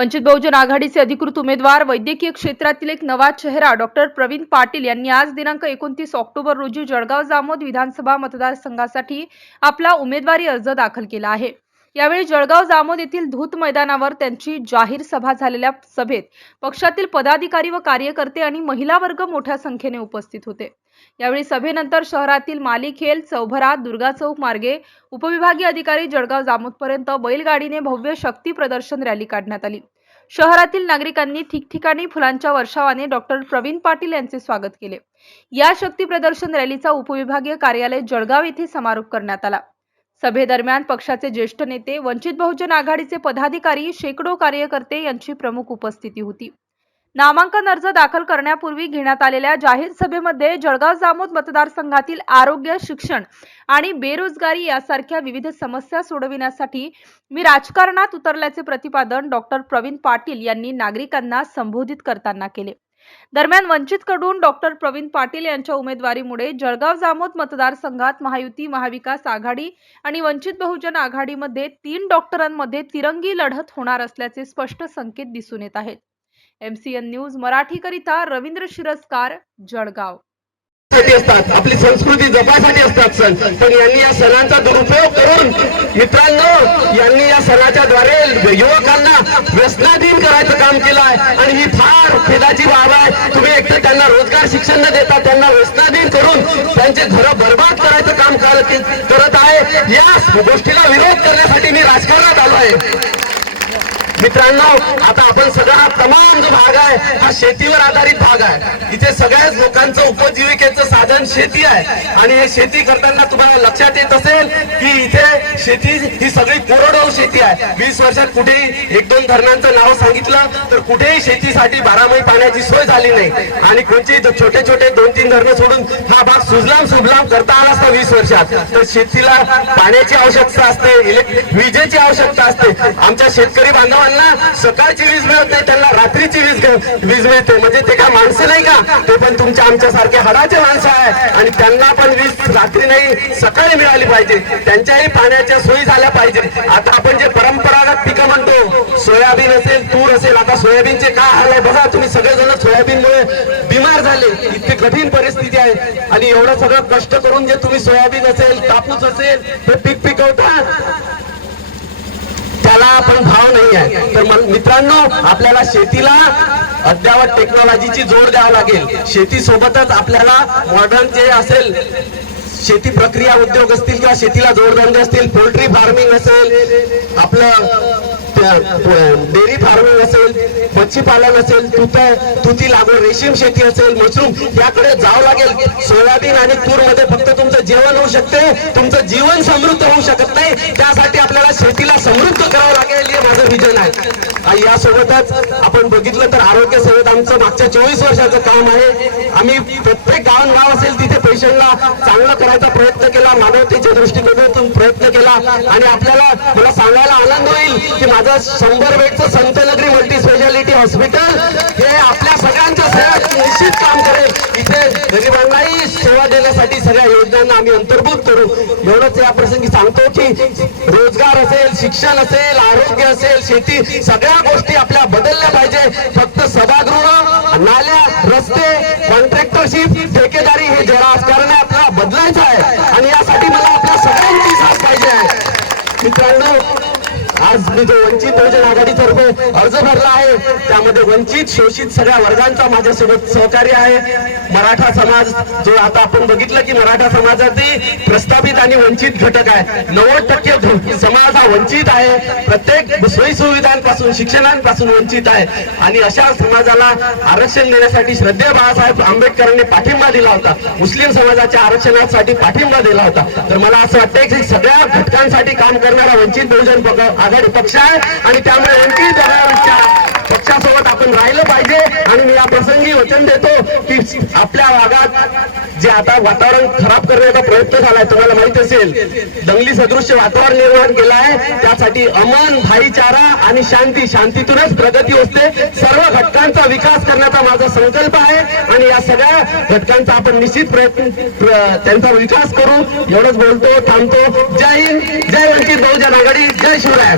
वंचित बहुजन आघाडीचे अधिकृत उमेदवार वैद्यकीय क्षेत्रातील एक नवा चेहरा डॉक्टर प्रवीण पाटील यांनी आज दिनांक 29 ऑक्टोबर रोजी जळगाव जामोद विधानसभा मतदारसंघासाठी आपला उमेदवारी अर्ज दाखल केला आहे। यावेळी जळगाव जामोद येथील धूत मैदानावर त्यांची जाहीर सभा झालेल्या सभेत पक्षातील पदाधिकारी व कार्यकर्ते आणि महिला वर्ग मोठ्या संख्येने उपस्थित होते। यावेळी सभेनंतर शहरातील मालीखेल, चौभरा, दुर्गा चौक मार्गे उपविभागीय अधिकारी जळगाव जामोदपर्यंत बैलगाडीने भव्य शक्ती प्रदर्शन रॅली काढण्यात आली। शहरातील नागरिकांनी ठिकठिकाणी फुलांच्या वर्षावाने डॉक्टर प्रवीण पाटील यांचे स्वागत केले। या शक्ती प्रदर्शन रॅलीचा उपविभागीय कार्यालय जळगाव येथे समारोप करण्यात आला। सभेदरम्यान पक्षाचे ज्येष्ठ नेते, वंचित बहुजन आघाडीचे पदाधिकारी, शेकडो कार्यकर्ते यांची प्रमुख उपस्थिती होती। नामांकन अर्ज दाखल करण्यापूर्वी घेण्यात आलेल्या जाहीर सभेमध्ये जळगाव जामोद मतदारसंघातील आरोग्य, शिक्षण आणि बेरोजगारी यासारख्या विविध समस्या सोडविण्यासाठी मी राजकारणात उतरल्याचे प्रतिपादन डॉक्टर प्रवीण पाटील यांनी नागरिकांना संबोधित करताना केले। दरम्यान वंचितकडून डॉक्टर प्रवीण पाटील यांच्या उमेदवारीमुळे जळगाव जामोद मतदारसंघात महायुती, महाविकास आघाडी आणि वंचित बहुजन आघाडीमध्ये 3 डॉक्टरांमध्ये तिरंगी लढत होणार असल्याचे स्पष्ट संकेत दिसून येत आहेत। MCN न्यूज मराठीकरिता रवींद्र शिरस्कार, जळगाव। असतात आपली संस्कृती जपासाठी असतात सण, पण यांनी या सणांचा दुरुपयोग करून मित्रांनो यांनी या सणाच्या द्वारे युवकांना व्यसनाधीन करायचं काम केलं आहे आणि ही फार खेदाची बाब आहे। तुम्ही एकतर त्यांना रोजगार, शिक्षण न देता त्यांना व्यसनाधीन करून त्यांचे घर बर्बाद करायचं काम करत आहे। या गोष्टीला विरोध करण्यासाठी मी राजकारणात आलो आहे। मित्रांनो, आता आपण सगळा तमाम जो भाग आहे हा शेतीवर आधारित भाग आहे। इथे सगळ्याच लोकांचं उपजीविकेचं साधन शेती आहे आणि हे शेती करताना तुम्हाला लक्षात येत असेल की इथे शेती ही सगळी कोरडवाहू शेती आहे। 20 वर्षात कुठेही 1-2 धरणांचं नाव सांगितलं तर कुठेही शेतीसाठी 12 महिने पाण्याची सोय झाली नाही आणि कोणती छोटे छोटे 2-3 धरणं सोडून हा भाग सुजलाम सुफलाम करता आला असता 20 वर्षात। तर शेतीला पाण्याची आवश्यकता असते, विजेची आवश्यकता असते। आमच्या शेतकरी बांधवांना सकाळची वीज मिळत नाही, त्यांना रात्रीची वीज मिळते। म्हणजे ते काय माणसं नाही का? ते पण तुमच्या आमच्या सारखे हाडाचे माणसं आहे आणि त्यांना पण वीज रात्री नाही सकाळी मिळाली पाहिजे, त्यांच्याही पाण्याच्या सोयी झाल्या पाहिजे। आता आपण जे परंपरागत पिकं म्हणतो, सोयाबीन असेल, तूर असेल, आता सोयाबीनचे काय हाल आहे बघा तुम्ही। सगळेजण सोयाबीनमुळे बिमार झाले, इतकी कठीण परिस्थिती आहे आणि एवढं सगळं कष्ट करून जे तुम्ही सोयाबीन असेल, कापूस असेल हे पीक पिकवता त्याला पण भाव नाही आहे। तर मित्रांनो, आपल्याला शेतीला अद्ययावत टेक्नॉलॉजीची जोड द्यावी लागेल। शेती सोबतच आपल्याला मॉडर्न जे असेल शेती प्रक्रिया उद्योग असतील किंवा शेतीला जोडधंदे असतील, पोल्ट्री फार्मिंग असेल, आपलं डेअरी फार्मिंग असेल, मच्छी पालन असेल, तुती लागवड, रेशीम शेती असेल, मशरूम, याकडे जावं लागेल। सोयाबीन आणि तूर मध्ये फक्त तुमचं जेवण होऊ शकते, तुमचं जीवन समृद्ध होऊ शकत नाही। त्यासाठी आपल्याला शेतीला समृद्ध करावं लागेल, हे माझं विजन आहे। यासोबतच आपण बघितलं तर आरोग्य सेवेत आमचं मागच्या 24 वर्षाचं काम आहे। आम्ही प्रत्येक गाव असेल तिथे पेशंटला चांगलं करायचा प्रयत्न केला, मानवतेच्या दृष्टिकोनातून प्रयत्न केला आणि आपल्याला मला सांगायला आनंद होईल की माझं 100 बेडचं संतनगरी मल्टी स्पेशालिटी हॉस्पिटल हे आपल्या सगळ्यांच्या सेवेत निश्चित काम करेल। इथे गरिबांनाही सेवा देण्यासाठी सगळ्या योजनांना आम्ही अंतर्भूत करू। एवढंच या प्रसंगी सांगतो की रोजगार असेल, शिक्षण असेल, आरोग्य असेल, शेती, सगळ्या गोष्टी आपल्या बदलल्या पाहिजे। फक्त सभागृह, नाल्या, रस्ते, कॉन्ट्रॅक्टरशिप, ठेकेदारी हे जे राजकारण आहे आपल्याला बदलायचं आहे आणि यासाठी मला आपल्या सगळ्यांची साथ पाहिजे आहे। मित्रांनो, आज मी जो वंचित बहुजन आघाडीतर्फे अर्ज भरला आहे त्यामध्ये वंचित, शोषित सगळ्या वर्गांचा माझ्यासोबत सहकार्य आहे। मराठा समाज जो आता आपण बघितलं की मराठा समाजातील प्रस्थापित आणि वंचित घटक आहे। 90% समाज हा वंचित आहे, प्रत्येक सोयी सुविधांपासून, शिक्षणांपासून वंचित आहे आणि अशा समाजाला आरक्षण देण्यासाठी श्रद्धेय बाळासाहेब आंबेडकरांनी पाठिंबा दिला होता, मुस्लिम समाजाच्या आरक्षणासाठी पाठिंबा दिला होता। तर मला असं वाटतं की सगळ्या घटकांसाठी काम करणारा वंचित बहुजन आघाडी पक्ष आहे आणि त्यामुळे वंचित पक्षासोबत आपण राहिलं पाहिजे। आणि मी या प्रसंगी वचन देतो की आपल्या भागात जे आता वातावरण खराब करण्याचा प्रयत्न झालाय, तुम्हाला माहित असेल दंगली सदृश्य वातावरण निर्माण केलं आहे, त्यासाठी अमन, भाईचारा आणि शांतीतूनच प्रगती होते। सर्व घटकांचा विकास करण्याचा माझा संकल्प आहे आणि या सगळ्या घटकांचा आपण निश्चित त्यांचा विकास करू। एवढंच बोलतो, थांबतो। जय हिंद, जय वंचित बहुजन आघाडी, जय शिवराय।